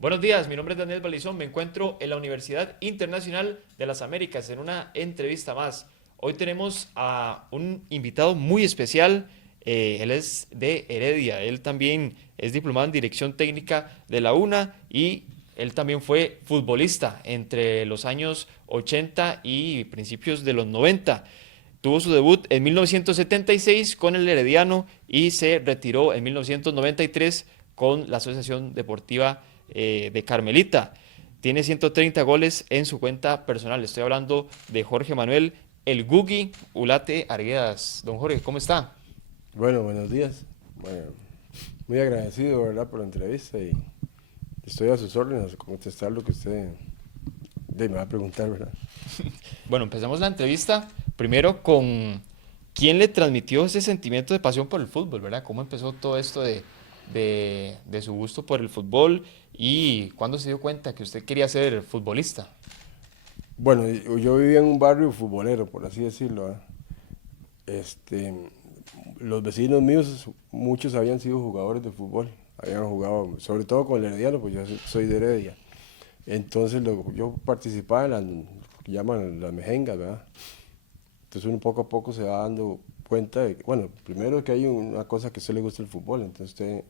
Buenos días, mi nombre es Daniel Balizón, me encuentro en la Universidad Internacional de las Américas en una entrevista más. Hoy tenemos a un invitado muy especial, él es de Heredia, él también es diplomado en Dirección Técnica de la UNA y él también fue futbolista entre los años 80 y principios de los 90. Tuvo su debut en 1976 con el Herediano y se retiró en 1993 con la Asociación Deportiva de Carmelita. Tiene 130 goles en su cuenta personal. Estoy hablando de Jorge Manuel El Gugi Ulate Arguedas. Don Jorge, ¿cómo está? Bueno, buenos días. Bueno, muy agradecido, ¿verdad?, por la entrevista y estoy a sus órdenes a contestar lo que usted me va a preguntar, ¿verdad? Bueno, empezamos la entrevista primero con quién le transmitió ese sentimiento de pasión por el fútbol, ¿verdad? ¿Cómo empezó todo esto de su gusto por el fútbol y cuándo se dio cuenta que usted quería ser futbolista? Bueno, yo vivía en un barrio futbolero, por así decirlo, ¿verdad? Este, los vecinos míos, muchos habían sido jugadores de fútbol, habían jugado, sobre todo con el Herediano, pues yo soy de Heredia. Entonces yo participaba en lo que llaman las mejengas, ¿verdad? Entonces uno poco a poco se va dando cuenta de, bueno, primero que hay una cosa que a usted le gusta el fútbol, entonces usted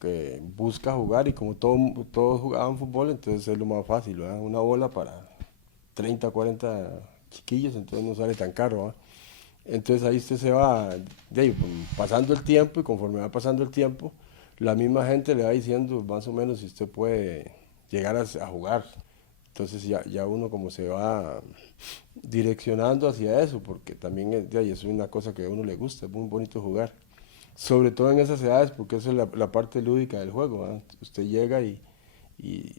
que busca jugar y como todos jugaban fútbol, entonces es lo más fácil, ¿verdad? Una bola para 30, 40 chiquillos, entonces no sale tan caro, ¿verdad? Entonces ahí usted se va pasando el tiempo y conforme va pasando el tiempo, la misma gente le va diciendo más o menos si usted puede llegar a jugar. Entonces ya uno como se va direccionando hacia eso, porque también es una cosa que a uno le gusta, es muy bonito jugar. Sobre todo en esas edades, porque esa es la parte lúdica del juego, ¿verdad? Usted llega y, y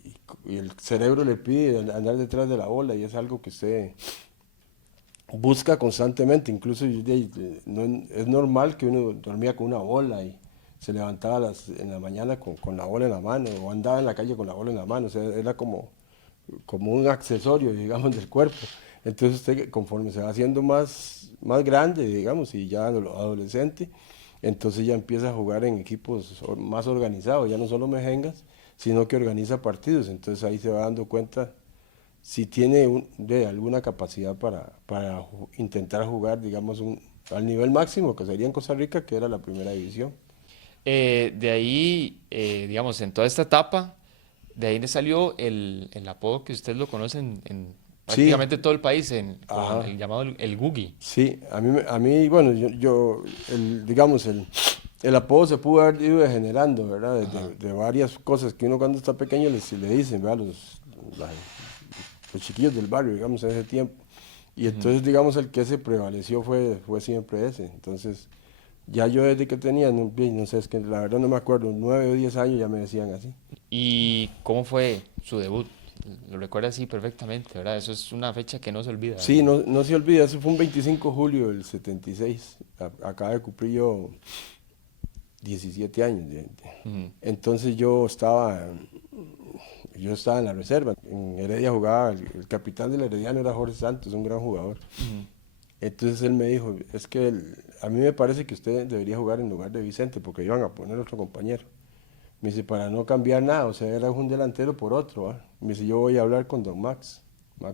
el cerebro le pide andar detrás de la bola y es algo que usted busca constantemente. Incluso es normal que uno dormía con una bola y se levantaba en la mañana con la bola en la mano o andaba en la calle con la bola en la mano. O sea, era como un accesorio, digamos, del cuerpo. Entonces usted conforme se va haciendo más grande, digamos, y ya adolescente, entonces ya empieza a jugar en equipos más organizados, ya no solo mejengas, sino que organiza partidos. Entonces ahí se va dando cuenta si tiene de alguna capacidad para intentar jugar, digamos, al nivel máximo, que sería en Costa Rica, que era la primera división. De ahí, digamos, en toda esta etapa, de ahí le salió el apodo que usted lo conoce en Sí, prácticamente todo el país, con ajá. el llamado el Gugi. Sí, bueno, digamos, el apodo se pudo haber ido degenerando, ¿verdad? Ajá. De varias cosas que uno cuando está pequeño le dicen, ¿verdad? La- los chiquillos del barrio, digamos, en ese tiempo. Y Ujú. entonces, digamos, el que se prevaleció fue siempre ese. Entonces, ya yo desde que tenía, no sé, es que la verdad no me acuerdo, 9 o 10 años ya me decían así. ¿Y cómo fue su debut? Lo recuerda así perfectamente, ¿verdad? Eso es una fecha que no se olvida, Sí, ¿verdad? no se olvida, eso fue un 25 de julio del 76. Acaba de cumplir yo 17 años. Ujú, Entonces yo estaba en la reserva. En Heredia jugaba, el capitán del Herediano era Jorge Santos, un gran jugador. ujú. Entonces él me dijo, es que a mí me parece que usted debería jugar en lugar de Vicente, porque iban a poner otro compañero. Me dice, para no cambiar nada, o sea, era un delantero por otro, ¿va? Me dice, yo voy a hablar con don Max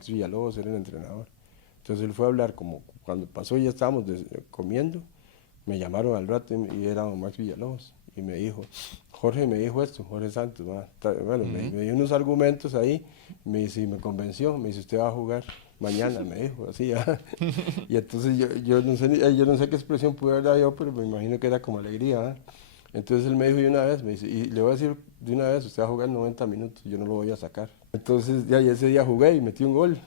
Villalobos era el entrenador. Entonces él fue a hablar, como cuando pasó ya estábamos comiendo, me llamaron al rato y era don Max Villalobos. Y me dijo, Jorge me dijo esto, Jorge Santos, ¿va? Bueno, Ujú. me dio unos argumentos ahí, me dice, y me convenció, me dice, usted va a jugar mañana, me dijo, así, ¿va? Y entonces yo no sé qué expresión pude haber dado yo, pero me imagino que era como alegría, ¿va? Entonces él me dijo de una vez, me dice, y le voy a decir de una vez, usted va a jugar 90 minutos, yo no lo voy a sacar. Entonces ya ese día jugué y metí un gol.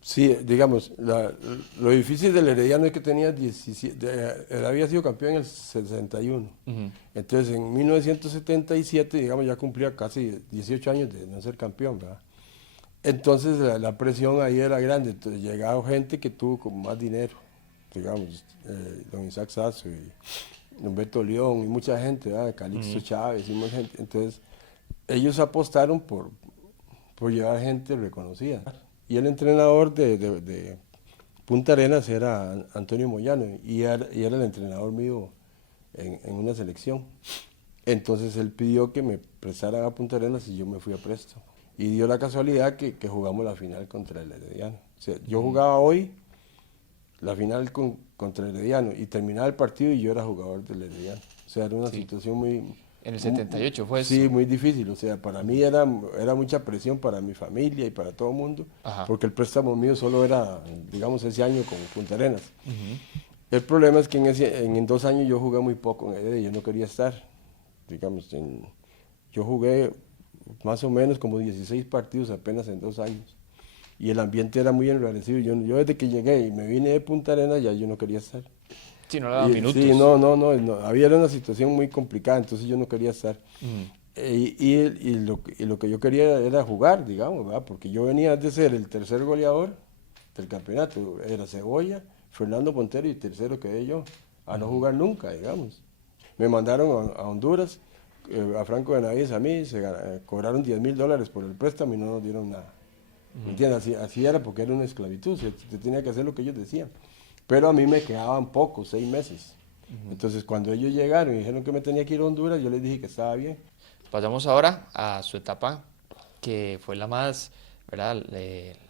Sí, digamos, lo difícil del Herediano es que tenía 17, él había sido campeón en el 61. Ujú. Entonces en 1977, digamos, ya cumplía casi 18 años de no ser campeón, ¿verdad? Entonces la presión ahí era grande, entonces llegaba gente que tuvo como más dinero, digamos, don Isaac Sasso y don Beto León y mucha gente, ¿verdad? Calixto Ujú. Chávez y mucha gente. Entonces ellos apostaron por llevar gente reconocida. Y el entrenador de Punta Arenas era Antonio Moyano y era el entrenador mío en una selección. Entonces él pidió que me prestaran a Punta Arenas y yo me fui a préstamo. Y dio la casualidad que jugamos la final contra el Herediano. O sea, yo jugaba hoy la final contra el Herediano y terminaba el partido y yo era jugador del Herediano. O sea, era una Sí. situación muy... En el 78 fue Sí, eso. muy difícil. O sea, para mí era mucha presión para mi familia y para todo el mundo, Ajá. porque el préstamo mío solo era, digamos, ese año con Punta Arenas. Ujú. El problema es que en 2 años yo jugué muy poco en Heredia, yo no quería estar. Digamos, yo jugué más o menos como 16 partidos apenas en 2 años. Y el ambiente era muy enrarecido. Yo desde que llegué y me vine de Punta Arenas ya yo no quería estar. Sí, no le daban Sí, minutos. no, había una situación muy complicada, entonces yo no quería estar. Ujú. Y lo que yo quería era jugar, digamos, ¿verdad? Porque yo venía de ser el tercer goleador del campeonato, era Cebolla, Fernando Montero y tercero quedé yo, a no jugar nunca, digamos. Me mandaron a Honduras, a Franco Benavides, a mí, cobraron $10,000 por el préstamo y no nos dieron nada. ¿Me entiendes? Así era porque era una esclavitud, se tenía que hacer lo que ellos decían. Pero a mí me quedaban pocos, 6 meses. Entonces cuando ellos llegaron y dijeron que me tenía que ir a Honduras, yo les dije que estaba bien. Pasamos ahora a su etapa, que fue la más, ¿verdad?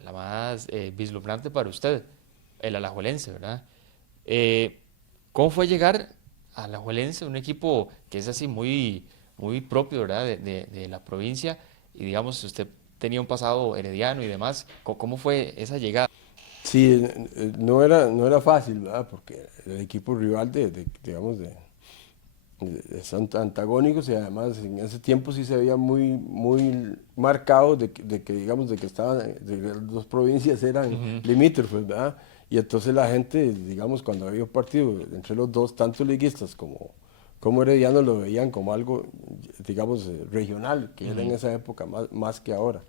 La más vislumbrante para usted, el Alajuelense, ¿verdad? Eh, ¿Cómo fue llegar a Alajuelense, un equipo que es así muy, muy propio, ¿verdad? De la provincia, y digamos, usted tenía un pasado herediano y demás, ¿cómo fue esa llegada? Sí, no era fácil, ¿verdad? Porque el equipo rival digamos, son antagónicos y además en ese tiempo sí se veía muy, muy marcado de que, digamos, de que las dos provincias eran Ujú. limítrofes, ¿verdad? Y entonces la gente, digamos, cuando había un partido entre los dos, tanto liguistas como heredianos, lo veían como algo, digamos, regional, que era en Ujú. esa época más que ahora.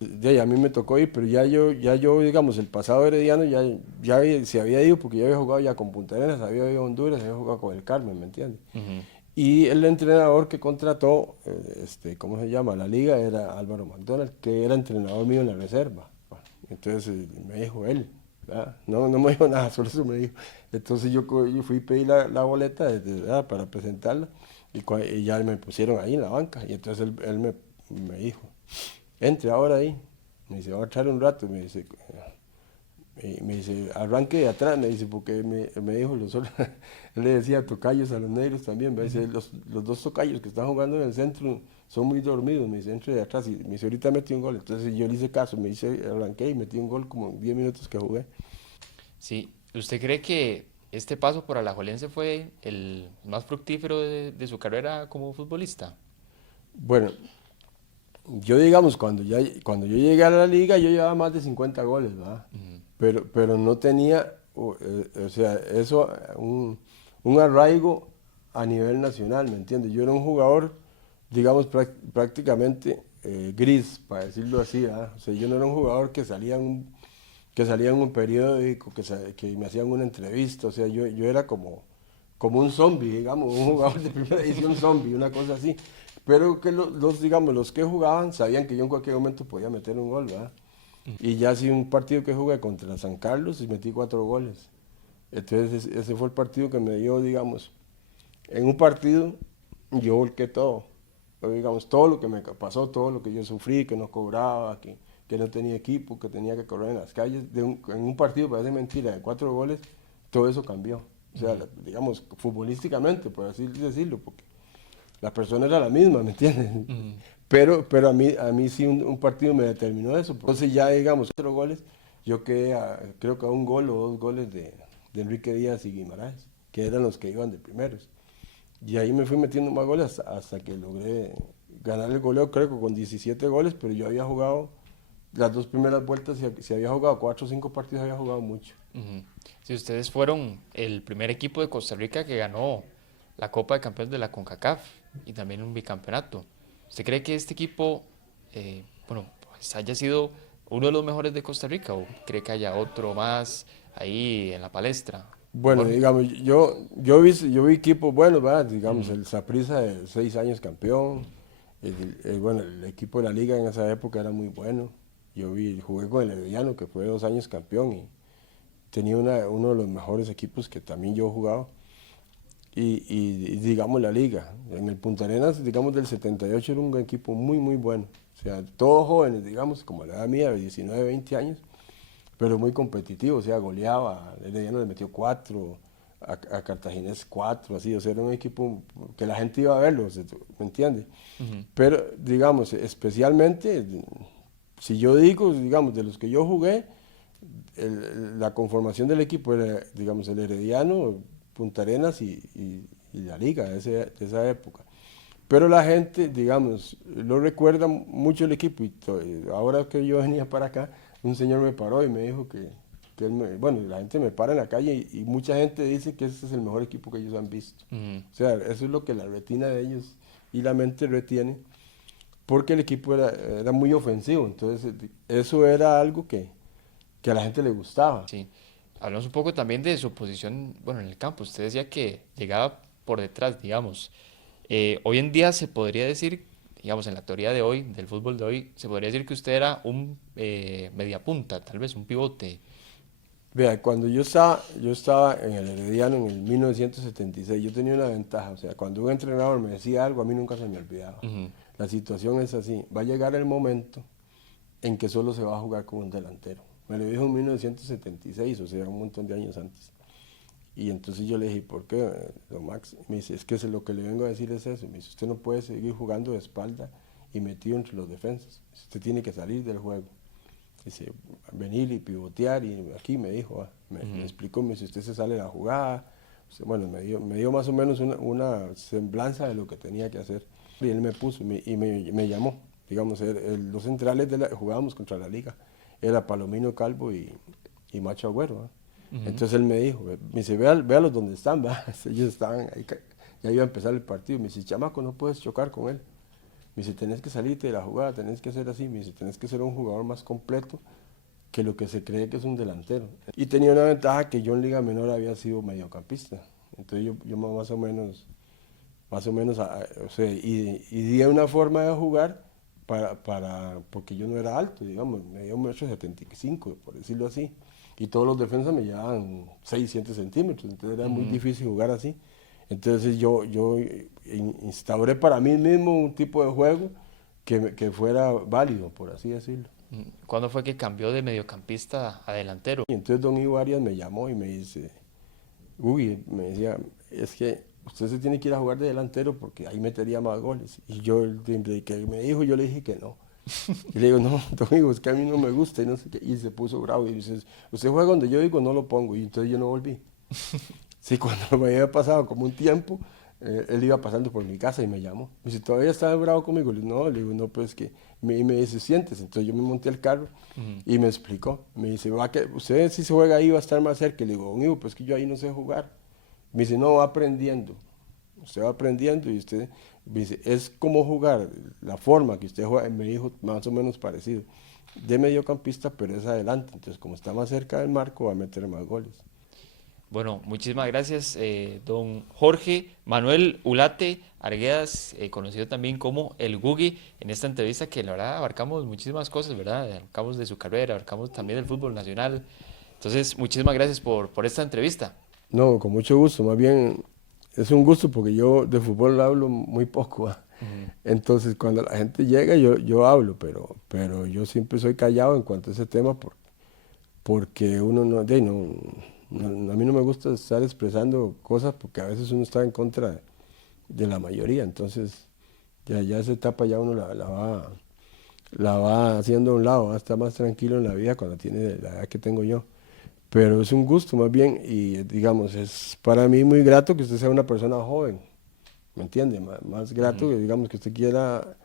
De ahí, a mí me tocó ir, pero ya yo, digamos, el pasado herediano se había ido porque ya había jugado ya con Punta Arenas, había ido a Honduras, había jugado con el Carmen, ¿me entiendes? Ujú. Y el entrenador que contrató, ¿cómo se llama? La liga era Álvaro McDonald, que era entrenador mío en la reserva. Bueno, entonces me dijo él, ¿verdad? No me dijo nada, solo eso me dijo. Entonces yo fui a pedir la boleta ¿verdad? Para presentarla y ya me pusieron ahí en la banca. Y entonces él me dijo, entre ahora ahí. Me dice, va a echar un rato. Me dice, arranque de atrás, me dice, porque me dijo, él le decía tocayos a los negros también, me dice, los dos tocayos que están jugando en el centro son muy dormidos, me dice, entre de atrás, y me dice, ahorita metí un gol, entonces yo le hice caso, me dice, arranqué y metí un gol como en 10 minutos que jugué. Sí, ¿usted cree que este paso por Alajuelense fue el más fructífero de su carrera como futbolista? Bueno, yo digamos, cuando yo llegué a la liga, yo llevaba más de 50 goles, ¿verdad? Ujú. Pero no tenía, o sea, eso, un arraigo a nivel nacional, ¿me entiendes? Yo era un jugador, digamos, prácticamente gris, para decirlo así, ¿verdad? O sea, yo no era un jugador que salía en un periódico, que me hacían una entrevista, o sea, yo era como un zombie, digamos, un jugador de primera edición zombie, una cosa así. Pero que digamos, los que jugaban sabían que yo en cualquier momento podía meter un gol, ¿verdad? Y ya sí un partido que jugué contra San Carlos y metí 4 goles. Entonces ese fue el partido que me dio, digamos, en un partido yo volqué todo. Pero, digamos, todo lo que me pasó, todo lo que yo sufrí, que no cobraba, que no tenía equipo, que tenía que correr en las calles, en un partido, parece mentira, de 4 goles, todo eso cambió. O sea, digamos, futbolísticamente, por así decirlo, porque la persona era la misma, ¿me entiendes? Ujú. Pero a mí sí un partido me determinó eso. Entonces ya, digamos, 4 goles, yo quedé creo que a un gol o 2 goles de Enrique Díaz y Guimaraes, que eran los que iban de primeros. Y ahí me fui metiendo más goles hasta que logré ganar el goleo, creo que con 17 goles, pero yo había jugado las 2 primeras vueltas, si había jugado 4 o 5 partidos, había jugado mucho. Ujú. Si ustedes fueron el primer equipo de Costa Rica que ganó la Copa de Campeones de la CONCACAF y también un bicampeonato, ¿usted cree que este equipo, bueno, pues haya sido uno de los mejores de Costa Rica o cree que haya otro más ahí en la palestra? Bueno, Mejor. digamos, yo vi equipos buenos, ¿verdad? Digamos, Ujú. el Saprissa de 6 años campeón. Bueno, el equipo de la liga en esa época era muy bueno. Jugué con el Herediano, que fue 2 años campeón y tenía uno de los mejores equipos que también yo he jugado. y digamos la liga. En el Punta Arenas, digamos del 78 era un equipo muy, muy bueno. O sea, todos jóvenes, digamos, como la edad mía, de 19, 20 años, pero muy competitivo, o sea, goleaba, Herediano le metió 4, a Cartaginés 4, así, o sea, era un equipo que la gente iba a verlo, ¿me entiendes? Pero, digamos, especialmente, si yo digo, digamos, de los que yo jugué, la conformación del equipo era, digamos, el Herediano, Punta Arenas y la Liga de esa época. Pero la gente, digamos, lo recuerda mucho el equipo. Ahora que yo venía para acá, un señor me paró y me dijo que bueno, la gente me para en la calle y mucha gente dice que ese es el mejor equipo que ellos han visto. O sea, eso es lo que la retina de ellos y la mente retiene, porque el equipo era muy ofensivo. Entonces, eso era algo que a la gente le gustaba. Sí. Hablamos un poco también de su posición, bueno, en el campo. Usted decía que llegaba por detrás, digamos. Hoy en día se podría decir, digamos, en la teoría de hoy, del fútbol de hoy, se podría decir que usted era un mediapunta, tal vez un pivote. Vea, cuando yo estaba en el Herediano en el 1976, yo tenía una ventaja, o sea, cuando un entrenador me decía algo, a mí nunca se me olvidaba. Ujú. La situación es así, va a llegar el momento en que solo se va a jugar con un delantero. Me lo dijo en 1976, o sea, un montón de años antes. Y entonces yo le dije, ¿por qué, don Max? Me dice, es que lo que le vengo a decir es eso. Me dice, usted no puede seguir jugando de espalda y metido entre los defensas. Usted tiene que salir del juego. Dice, venir y pivotear, y aquí me dijo, me explicó, me dice, usted se sale de la jugada. Bueno, me dio más o menos una semblanza de lo que tenía que hacer. Y él me puso y me llamó. Digamos, los centrales jugábamos contra la liga. Era Palomino Calvo y Macho Agüero. Entonces él me dijo, me dice, véalos donde están, ¿va? Ellos estaban ahí, ya iba a empezar el partido. Me dice, chamaco, no puedes chocar con él. Me dice, tenés que salirte de la jugada, tenés que hacer así. Me dice, tenés que ser un jugador más completo que lo que se cree que es un delantero. Y tenía una ventaja, que yo en Liga Menor había sido mediocampista. Entonces yo más o menos, o sea, y di una forma de jugar porque yo no era alto, digamos, medía 1,75 m, por decirlo así. Y todos los defensas me llevaban 6, 7 centímetros, entonces era muy difícil jugar así. Entonces yo instauré para mí mismo un tipo de juego que fuera válido, por así decirlo. ¿Cuándo fue que cambió de mediocampista a delantero? Y entonces don Ivo Arias me llamó y me dice, uy, me decía, es que usted se tiene que ir a jugar de delantero porque ahí metería más goles. Y yo, desde que me dijo, yo le dije que no. Y le digo, no, don Ivo, es que a mí no me gusta y no sé qué. Y se puso bravo y dice, usted juega donde yo digo, no lo pongo. Y entonces yo no volví. Sí, cuando me había pasado como un tiempo, él iba pasando por mi casa y me llamó. Me dice, ¿todavía está bravo conmigo? Le digo, no, pues que... Y me dice, siéntese. Entonces yo me monté al carro y me explicó. Me dice, usted si se juega ahí va a estar más cerca. Le digo, don Ivo, pues que yo ahí no sé jugar. Me dice, no, va aprendiendo. Usted va aprendiendo y usted... Me dice, es como jugar, la forma que usted juega. Me dijo más o menos parecido. De mediocampista, pero es adelante. Entonces, como está más cerca del marco, va a meter más goles. Bueno, muchísimas gracias, don Jorge Manuel Ulate Arguedas, conocido también como el Gugi, en esta entrevista que la verdad abarcamos muchísimas cosas, ¿verdad? Abarcamos de su carrera, abarcamos también del fútbol nacional. Entonces, muchísimas gracias por esta entrevista. No, con mucho gusto. Más bien, es un gusto porque yo de fútbol hablo muy poco. Entonces, cuando la gente llega, yo hablo, pero yo siempre soy callado en cuanto a ese tema porque uno no, a mí no me gusta estar expresando cosas porque a veces uno está en contra de la mayoría. Entonces, ya esa etapa ya uno la va haciendo a un lado, va a estar más tranquilo en la vida cuando tiene la edad que tengo yo. Pero es un gusto más bien y digamos, es para mí muy grato que usted sea una persona joven, ¿me entiende? Más grato que digamos que usted quiera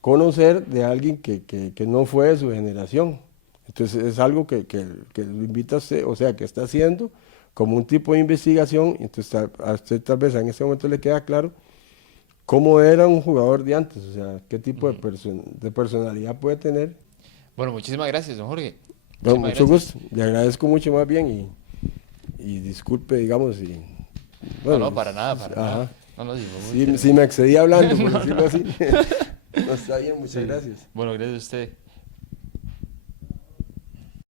conocer de alguien que no fue de su generación. Entonces es algo que lo invita a usted, o sea, que está haciendo como un tipo de investigación. Entonces a usted tal vez en ese momento le queda claro cómo era un jugador de antes, o sea, qué tipo de personalidad puede tener. Bueno, muchísimas gracias, don Jorge. Bueno, Muchísimas mucho gracias. gusto, le agradezco mucho más bien y disculpe, digamos, y No, bueno, no, para nada, para ajá. nada. No, no, sí, fue muy Sí me excedí hablando, por No, decirlo así. No, está bien, muchas Sí. gracias. Bueno, gracias a usted.